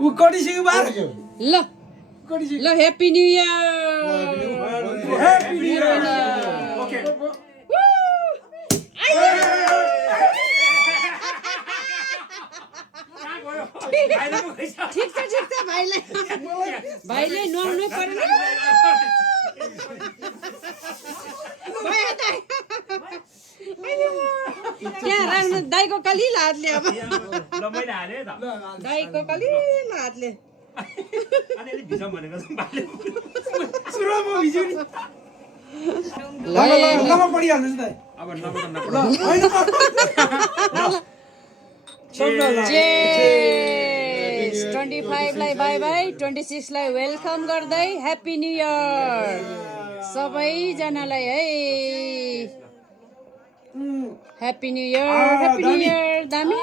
ऊ कडिसक्यो बार ल ल happy new year happy new year okay ठिक छ भाइले नुहाउनु पर्यो त्यहाँ राख्नु दाइको कलिलो हातले अब दाइको कलिलो हातले Cheers! 25 लाई बाई बाई 26 लाई वेलकम गर्दै ह्याप्पी न्यू इयर सबैजनालाई है ह्याप्पी न्यू इयर दामी